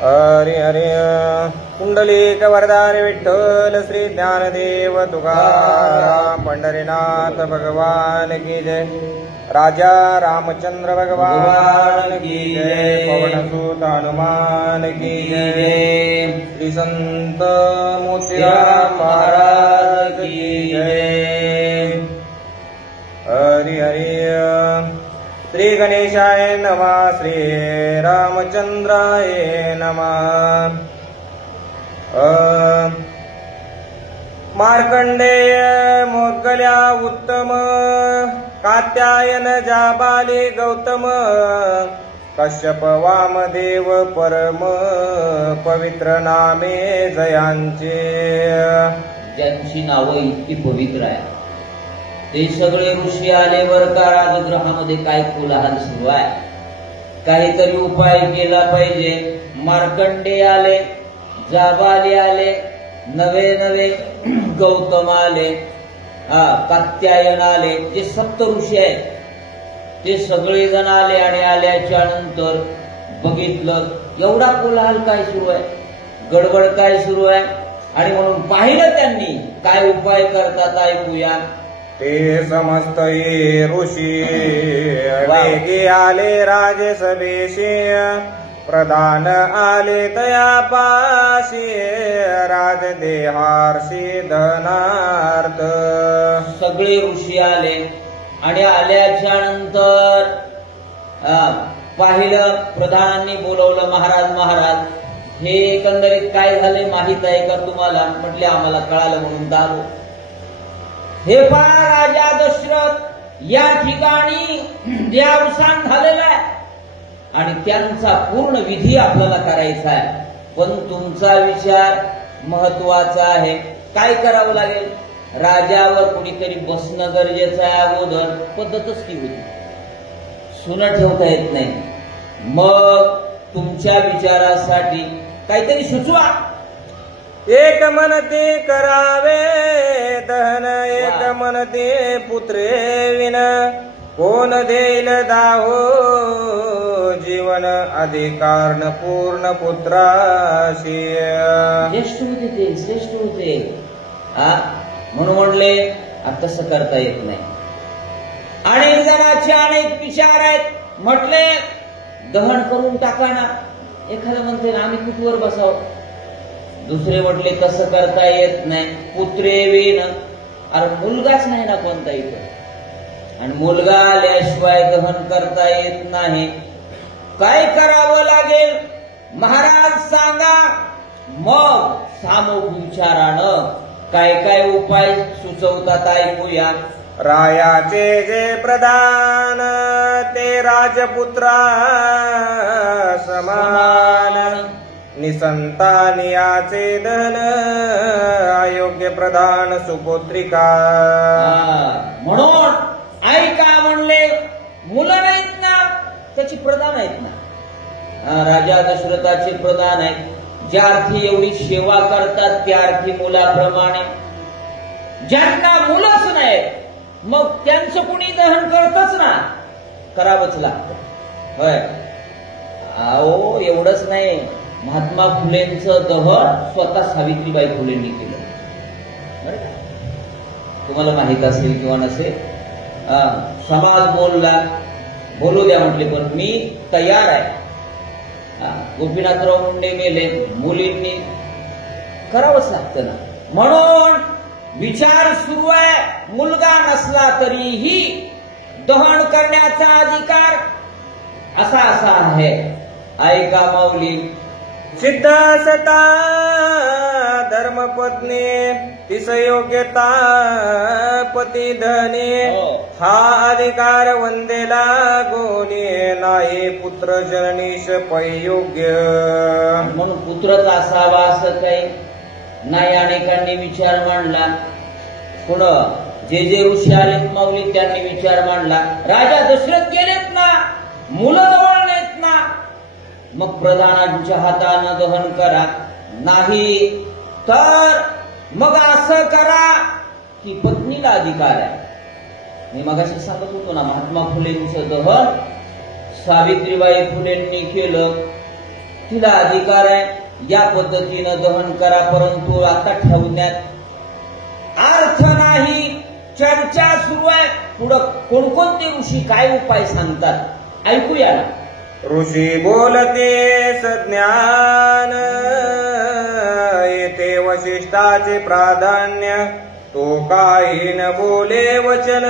हरि हरि कुंडलिक वरदारी विठ्ठल श्री ज्ञानदेव तुकाराम पंढरीनाथ भगवान की जय। राजा रामचंद्र भगवान की जय। पवनसुत हनुमान की जय। श्री संत मोतीराम महाराज की जय। हरि हरि श्री गणेशाय नमः। श्री रामचंद्राय नमः। मार्कंडेय मोद्गल्या उत्तम कात्यायन जाबाली गौतम कश्यप वामदेव परम पवित्र नामे जयांचे। ज्यांची नावं इतकी पवित्र आहे ते सगळे ऋषी आले वर का राजगृहामध्ये काय कोलाहल सुरू आहे, काहीतरी उपाय केला पाहिजे। मार्कंडे आले, जाबाली आले, नवे नवे गौतम आले, कात्यायन आले, जे सप्त ऋषी आहेत ते सगळे जण आले आणि आल्याच्या नंतर बघितलं एवढा कोलाहल काय सुरू आहे, गडबड काय सुरू आहे, आणि म्हणून पाहिलं त्यांनी काय उपाय करतात ऐकूया। ते समस्त ये ऋषी वेगी आले राजसभेशी प्रधान आले तया पाशी राजदेहार्षी धनार्थ। सगळे ऋषी आले आणि आल्याच्या नंतर पाहिलं, प्रधानांनी बोलवलं, महाराज महाराज हे एकंदरीत काय झाले माहित आहे का तुम्हाला? म्हटले आम्हाला कळालं म्हणून दारू। हे पहा राजा दशरथ या ठिकाणी देहावसान झालेला आहे आणि त्यांचा पूर्ण विधी आपल्याला करायचा आहे, पण तुमचा विचार महत्वाचा आहे। काय करावं लागेल? राजावर कोणीतरी बसणं गरजेचं आहे। अगोदर पद्धतच ती होती, सुनं ठेवता येत नाही। मग तुमच्या विचारासाठी काहीतरी सुचवा। एक मनते करावे दहन एक मनते पुत्रे विन कोण देईल दाहो जीवन अधिकार न पूर्ण पुत्राशी। ज्येष्ठ होते ते, श्रेष्ठ होते, म्हणून म्हणले तसं करता येत नाही। अनेक जणांचे अनेक विचार आहेत, म्हटले दहन करून टाका ना। एखादं म्हणते ना आम्ही कुठवर बसावं, दुसरे म्हटले तसं करता येत नाही, पुत्रे विन, अरे मुलगाच नाही ना कोणता इथं, आणि मुलगा आल्याशिवाय दहन करता येत नाही। काय करावं लागेल महाराज सांगा। मग सामूहिक विचारानं काय काय उपाय सुचवतात ऐकूया। रायाचे जे प्रधान ते राजपुत्रा समान निसंतानियाचे धन अयोग्य प्रधान सुपुत्रिका। म्हणून ऐका म्हणले, मुलं नाहीत ना त्याची प्रधान आहेत ना, राजा दशरथाचे प्रधान आहेत। ज्या अर्थी एवढी सेवा करतात त्या अर्थी मुलाप्रमाणे, ज्यांना मुलंच नाही मग त्यांचं कुणी दहन करतच ना, करावंच लागतं। होय, अहो एवढंच नाही, महात्मा फुलेंचं दहन स्वतः सावित्रीबाई फुलेंनी केलं, तुम्हाला माहित असेल किंवा नसेल। समाज बोलला, बोलू द्या म्हटले, पण मी तयार आहे। गोपीनाथराव मुंडे मेले, मुलींनी करावंच लागतं ना। म्हणून विचार सुरू आहे, मुलगा नसला तरीही दहन करण्याचा अधिकार असा असा आहे। ऐका माऊली, सिद्ध असता धर्मपत्नी तिस योग्यता पती धनी हा अधिकार वंदेला गोनी नाही पुत्र जननीश पयोग्य। म्हणून पुत्रच असावा असं काही नाही। अनेकांनी विचार मांडला, पुढ जे जे ऋषी आलेत माऊली त्यांनी विचार मांडला। राजा दशरथ गेलेत ना, मुलं जवळ नाहीत ना, मग प्रधानांच्या हातानं दहन करा, नाही तर मग असं करा की पत्नीला अधिकार आहे। मी मगाशी सांगत होतो ना, महात्मा फुलेंचं दहन सावित्रीबाई फुलेंनी केलं, तिला अधिकार आहे, या पद्धतीनं दहन करा, परंतु आता ठेवण्यात अर्थ नाही. चर्चा सुरू आहे. पुढं कोणकोणते ऋषी काय उपाय सांगतात ऐकूया. ऋषी बोलते सज्ञान, येथे वशिष्ठाचे प्राधान्य. तो काही न बोले वचन,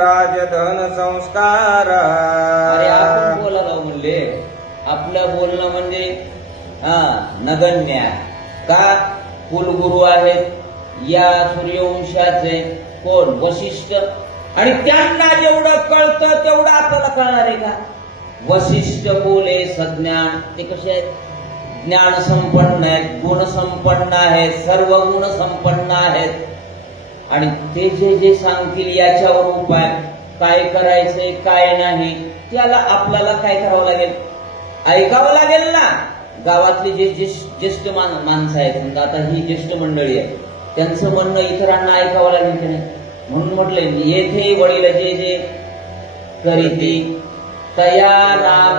राजधन संस्कार. अरे आपण बोलायला म्हणले, आपलं बोलणं म्हणजे नगण्य का. कुलगुरू आहेत या सूर्यवंशाचे कोण, वशिष्ठ, आणि त्यांना जेवढं कळतं तेवढं आपल्याला कळणार आहे का. वशिष्ठ बोले सज्ञान, ते कसे आहेत, ज्ञान संपन्न आहेत, गुण संपन्न आहेत, सर्व गुण संपन्न आहेत. आणि ते जे जे सांगतील याच्यावर उपाय काय करायचंय काय नाही, त्याला आपल्याला काय करावं लागेल, ऐकावं लागेल ना. गावातले जे ज्येष्ठ माणसं आहेत, समजा आता ही ज्येष्ठ मंडळी आहे, त्यांचं म्हणणं इतरांना ऐकावं लागेल की नाही. म्हणून म्हटलंय येथे वडील जे जे करीती तया नाम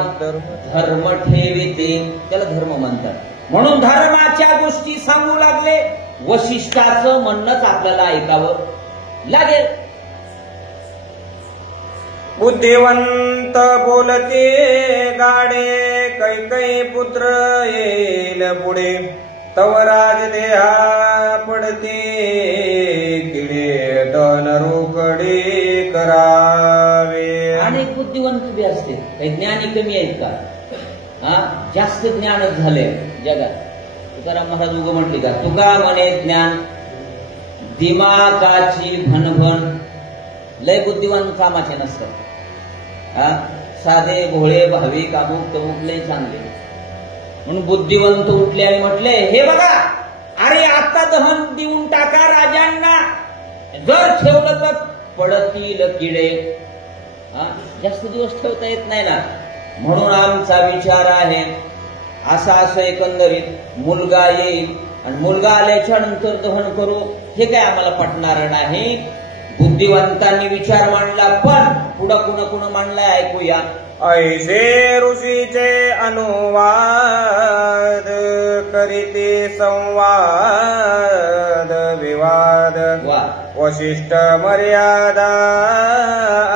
धर्म ठेविते, त्याला धर्म म्हणतात. म्हणून धर्माच्या गोष्टी सांगू लागले. वशिष्ठाचं म्हणणंच आपल्याला ऐकावं लागेल. बुद्धिवंत बोलते गाडे, कैकई पुत्र येईल पुढे. तव राज देहा पडते किडे, दन रोकडे करावे. अनेक बुद्धिवंत बी असते, काही ज्ञानी कमी आहेत का. जास्त ज्ञानच झाले जगात. तुकाराम महाराज उग म्हटले का, तुका म्हणे ज्ञान दिमागाची भनभन. लय बुद्धिवान कामाचे नसतात. साधे भोळे भाविक अमुक तमुक लय चांगले. म्हणून बुद्धिवंत उठले आणि म्हटले, हे बघा, अरे आता दहन देऊन टाका राजांना, जर ठेवलं तर पडतील किडे. जास्त दिवस ठेवता येत नाही ना. म्हणून आमचा विचार आहे असा, असं एकंदरीत मुलगा येईल आणि मुलगा आल्याच्या नंतर दहन करू, हे काय आम्हाला पटणार नाही. बुद्धिवंतांनी विचार मांडला, पण पुढं कुणा कुणा मांडलाय ऐकूया. ऐसे ऋषीचे अनुवाद, करीते संवाद विवाद. वशिष्ठ मर्यादा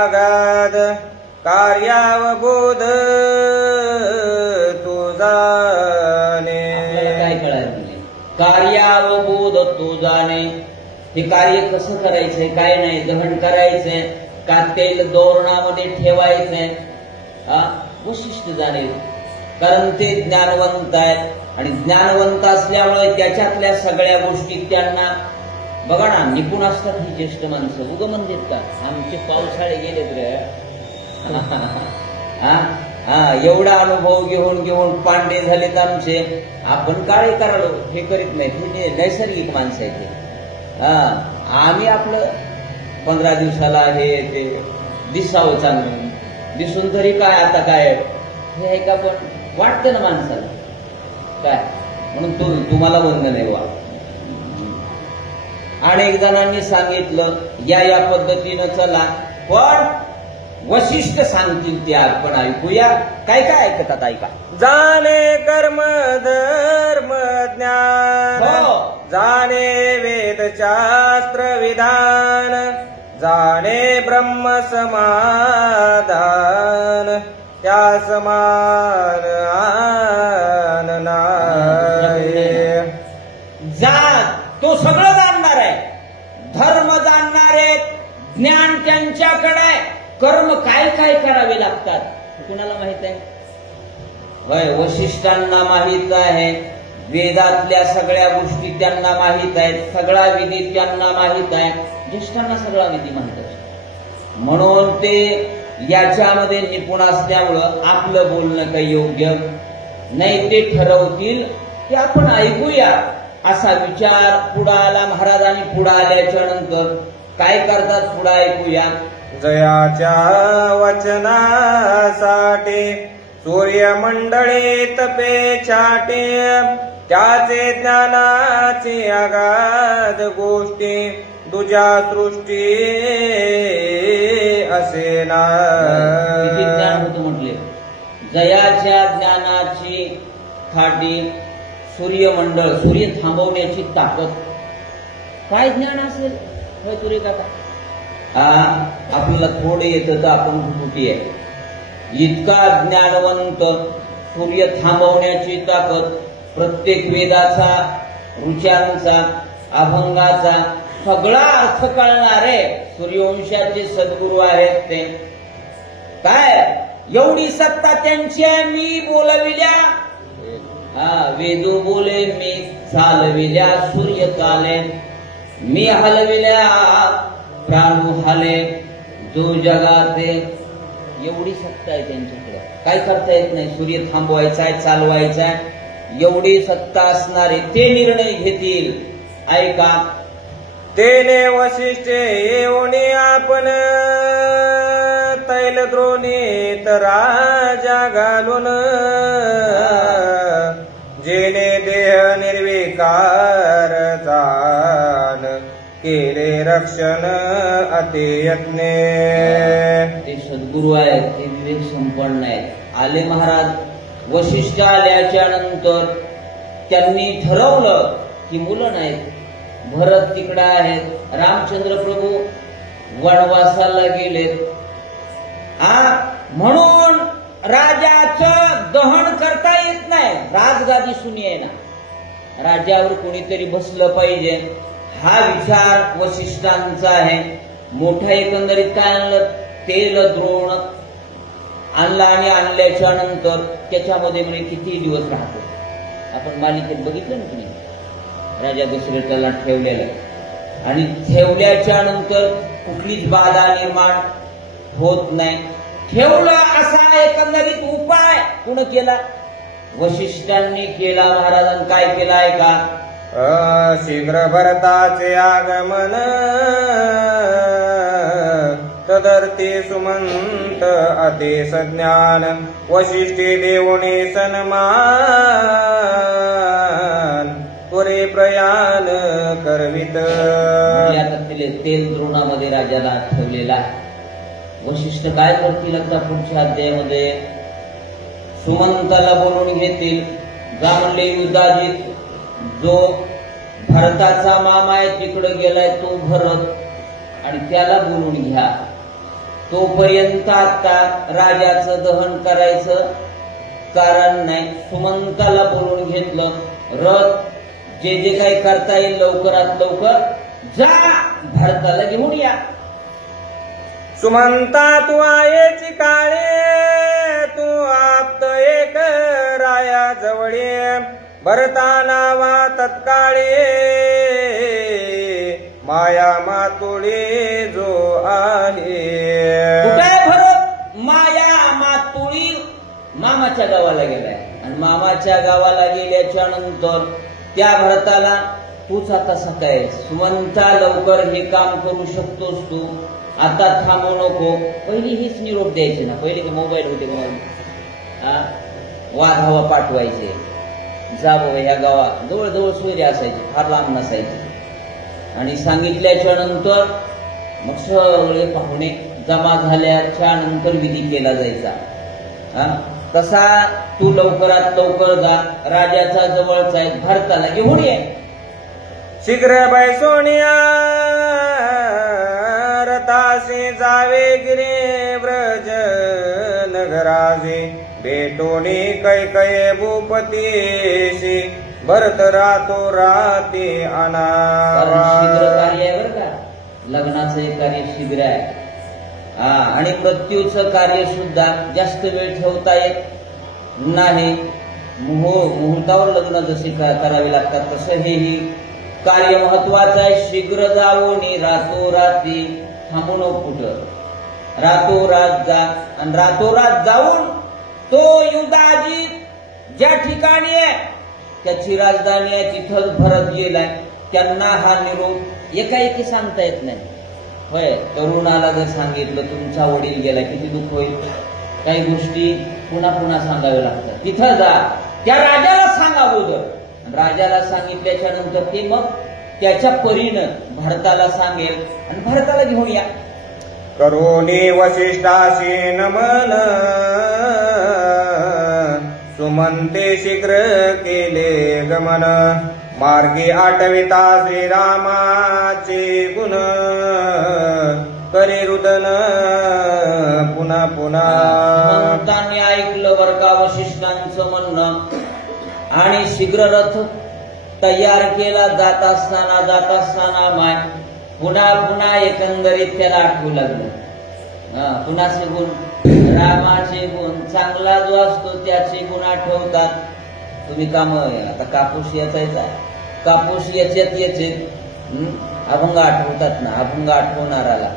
अगाध, कार्यावबोध तुझाने. काय कळायला कार्यावबोध तुझाने. हे कार्य कसं करायचंय काय नाही, दहन करायचंय का तेल दोरणामध्ये ठेवायचंय, वशिष्ठ जाणे. कारण ते ज्ञानवंत आहेत आणि ज्ञानवंत असल्यामुळे त्याच्यातल्या सगळ्या गोष्टी त्यांना बघा ना निपुण असतात. ही ज्येष्ठ माणसं उग म्हणतात का आमचे पावसाळे गेलेत रे. एवढा अनुभव घेऊन घेऊन पांडे झालेत आमचे, आपण काळे करालो हे करीत नाहीत. हे नैसर्गिक माणसं आहेत. आम्ही आपलं 15 दिवसाला हे ते दिसावं चांगलं, दिसून तरी काय आता काय हे आहे का, पण वाटतं ना माणसाला काय. म्हणून तुम्हाला वंदन आहे बा. अनेक जणांनी सांगितलं या पद्धतीनं चला, पण वशिष्ठ सांगतील ते आपण ऐकूया. काय काय ऐकतात ऐका. जाणे कर्म धर्म ज्ञान, जाणे वेदशास्त्र विधान, जाणे ब्रह्म समाधान, त्या समान आन नाही. तो सगळं जाणणार आहे, धर्म जाणणार आहे, ज्ञान त्यांच्याकडे, कर्म काय काय करावे लागतात कुणाला माहित आहे. होय, वशिष्ठांना माहित आहे. वेदातल्या सगळ्या गोष्टी त्यांना माहित आहेत, सगळा विधी त्यांना माहित आहे. ज्येष्ठांना सगळा विधी माहित आहे. म्हणून ते याच्यामध्ये निपुण असल्यामुळं आपलं बोलणं काही योग्य नाही, ते ठरवतील ते आपण ऐकूया. असा विचार पुढा आला महाराजांनी. पुढे आल्याच्या नंतर काय करतात पुढे ऐकूया. जयाच्या वचनासाठी सूर्यमंडळी तपे छाटे, त्याचे ज्ञानाचे अगाध गोष्टी, तुझ्या सृष्टी असे ना. ज्ञान होतं म्हटले. जयाच्या ज्ञानाची थाटी सूर्यमंडळ, सूर्य थांबवण्याची ताकद. काय ज्ञान असेल होय तुरे काका? आपल्याला थोडे येतं तर आपण घुटुटी आहे. इतका ज्ञानवंत, सूर्य थांबवण्याची ताकद, प्रत्येक वेदाचा, ऋचांचा, अभंगाचा सगळा अर्थ कळणारे सूर्यवंशाचे सद्गुरू आहेत ते. काय एवढी सत्ता त्यांची आहे. मी बोलविल्या वेदू बोले, मी चालविल्या सूर्य चाले, मी हलविल्या प्राणू हाले, जो जगाते. एवढी सत्ता आहे त्यांच्याकडे. काय करता येत नाही. सूर्य थांबवायचा आहे, चालवायचा आहे, एवढी सत्ता असणारे ते निर्णय घेतील. ऐका, तेने वशिष्ठे येऊन आपण तैल द्रोणीत राजा घालून, जेने देह निर्विकार जाण केले रक्षण अति यत्ने. ते सद्गुरू आहेत, ते विवेक संपन्न आहेत. आले महाराज वशिष्ठ आल्याच्या नंतर त्यांनी ठरवलं की मुलं नाहीत. भरत तिकडे आहेत, रामचंद्र प्रभू वनवासाला गेलेत. म्हणून राजाचं दहन करता येत नाही. राजगादी सुनी आहे ना, राज्यावर कोणीतरी बसलं पाहिजे, हा विचार वशिष्ठांचा आहे. मोठा एकंदरीत काय आणलं, तेल द्रोण आणला आणि आणल्याच्या नंतर त्याच्यामध्ये म्हणजे किती दिवस राहतो. आपण मालिकेत बघितलं ना तुम्ही, राजा दशरथाला ठेवलेलं, आणि ठेवल्याच्या नंतर कुठलीच बाधा निर्माण होत नाही. ठेवलं असा एकंदरीत उपाय कोण केला? वशिष्ठांनी केला. महाराजांनी काय केला आहे का? शीघ्र भरताचे आगमन, तदर्थी सुमंत अति सज्ञान, वशिष्ठी देवोनी सन्मान, त्वरे प्रयाण करवित. तेल द्रोणामध्ये राजाला ठेवलेला. वशिष्ठ काय करतील आता पुढच्या अध्यायामध्ये? सुमंताला बोलून घेतील. जामले युधाजित, जो भरताचा मामा आहे तिकडे गेलाय तो भरत, आणि त्याला बोलून घ्या. तोपर्यंत आता राजाचं दहन करायचं कारण नाही. सुमंताला बोलून घेतलं. रथ जे जे काही करता येईल लवकरात लवकर जा, भरताला घेऊन या. सुमंता तू आयेची काळे, तू आप्त एक राया जवळे, भरता नावा तत्काळे, माया मातुळी जो आहे. कुठे भरत? माया मातुळी मामाच्या गावाला गेलाय, आणि मामाच्या गावाला गेल्याच्या नंतर त्या भरताला तूच आता सकाळ सुमंता लवकर हे काम करू शकतोस तू, आता थांबू नको. पहिली हीच निरोप द्यायची ना. पहिले मोबाईल होते का, वाद हवा पाठवायचे, जा बाबा ह्या गावात. जवळजवळ सोयरे असायचे, फार लांब नसायचे. आणि सांगितल्याच्या नंतर मग सगळे पाहुणे जमा झाल्याच्या नंतर विधी केला जायचा. तसा तू लवकरात लवकर जा, राजाचा जवळचा आहे, भरताला घेऊन ये. शीघ्र बैसोनिया रथासी जावे गिरे व्रज नगराजे, भेटोनी कैकये भूपतीशी, भरत रातो राती अनावा. शीघ्र कार्य आहे बरं का, लग्नाचं एक कार्य शीघ्र आहे. आणि मृत्यूचं कार्य सुद्धा जास्त वेळ ठेवता येत नाही. मुहूर्तावर लग्न जसे करावे लागतात तसं हेही कार्य महत्वाचं आहे. शीघ्र जावोनी रातोराती, थांबू नको कुठं, रातोरात जा. आणि रातोरात जाऊन तो युधाजित ज्या ठिकाणी आहे त्याची राजधानी आहे तिथंच भरत गेलाय. त्यांना हा निरोप एकाएकी सांगता येत नाही. होय, तरुणाला जर सांगितलं तुमचा वडील गेला किती दुःख होईल. काही गोष्टी पुन्हा पुन्हा सांगाव्या लागतात. तिथं जा, त्या राजाला सांग अगोदर. राजाला सांगितल्याच्या नंतर ते मग त्याच्या परीनं भरताला सांगेल आणि भरताला घेऊन या. करोनी वशिष्ठाशी नमन, सुमंते शीघ्र केले गमन मार्गी आठविता श्रीरामाचे गुण करे रुदन पुन्हा पुन्हा. हनुमंतांनी ऐकलं बरं का वशिष्ठांचं म्हणणं आणि शीघ्र रथ तयार केला. जात असताना माय पुन्हा पुन्हा एकंदरीत त्याला आठवू लागलं. कुणाचे गुण? रामाचे गुण. चांगला जो असतो त्याचे गुण आठवतात. तुम्ही काम आता कापूस याचायचा, कापूस याचे अभंग आठवतात ना. अभंग आठवणाराला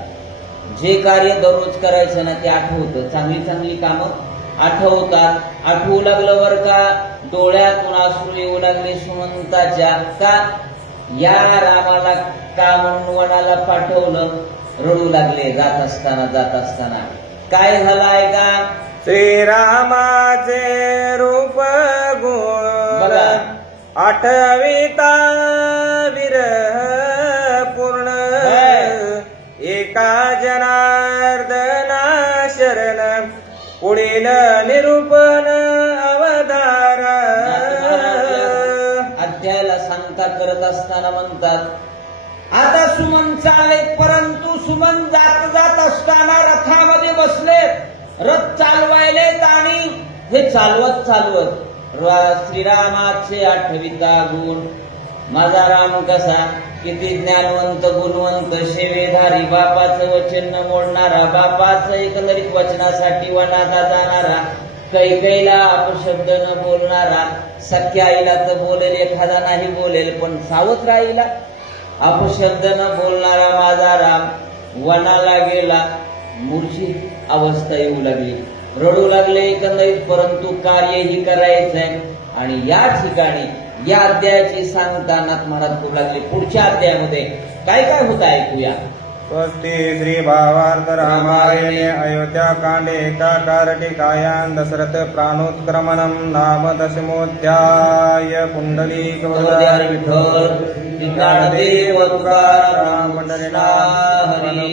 जे कार्य दररोज करायचं ना ते आठवतं. चांगली चांगली कामं आठवतात. आठवू लागलं बर का. डोळ्यातून अश्रू येऊ लागले सुमंताच्या. का? या रामाला का म्हणून वनाला पाठवलं. रडू लागले जात असताना. काय झालाय का? श्रीरामाचे रूप गुण आठविता विरह पूर्ण एका जनार्दना शरण पुढील निरूपण अवतार. अध्यायाला सांगता करत असताना म्हणतात आता सुमन चाले, परंतु सुमन जात असताना रथामध्ये बसले, रथ चालवायलेत आणि हे चालवत श्रीरामाचे आठविता गुण. माझा राम कसा किती ज्ञानवंत गुणवंत शेवेधारी, बापाचं वचन न मोडणारा, बापाचं एकंदरीत वचनासाठी वनाला जाणारा, कैकेयीला अपशब्द न बोलणारा, सख्या आईला तर बोलेल एखादा नाही बोलेल पण सावत्राईला अपशब्द न बोलणारा माझा राम वनाला गेला. मूर्छित अवस्था येऊ लागली, रडू लागले एकंदरीत. परंतु कार्यही करायचंय. आणि या ठिकाणी या अध्यायाची सांगताना महाराज करू लागले. पुढच्या अध्यायामध्ये काय काय होतं ऐकूया. स्वस्ति श्री भावार्थ रामायणे अयोध्याकांडे एकाकार टीकायां दशरथ प्राणोत्क्रमणं नाम दशमोऽध्याय. पुंडलीक वरदे विठ्ठल ज्ञानदेव तुकाराम पंढरीनाथ हरी.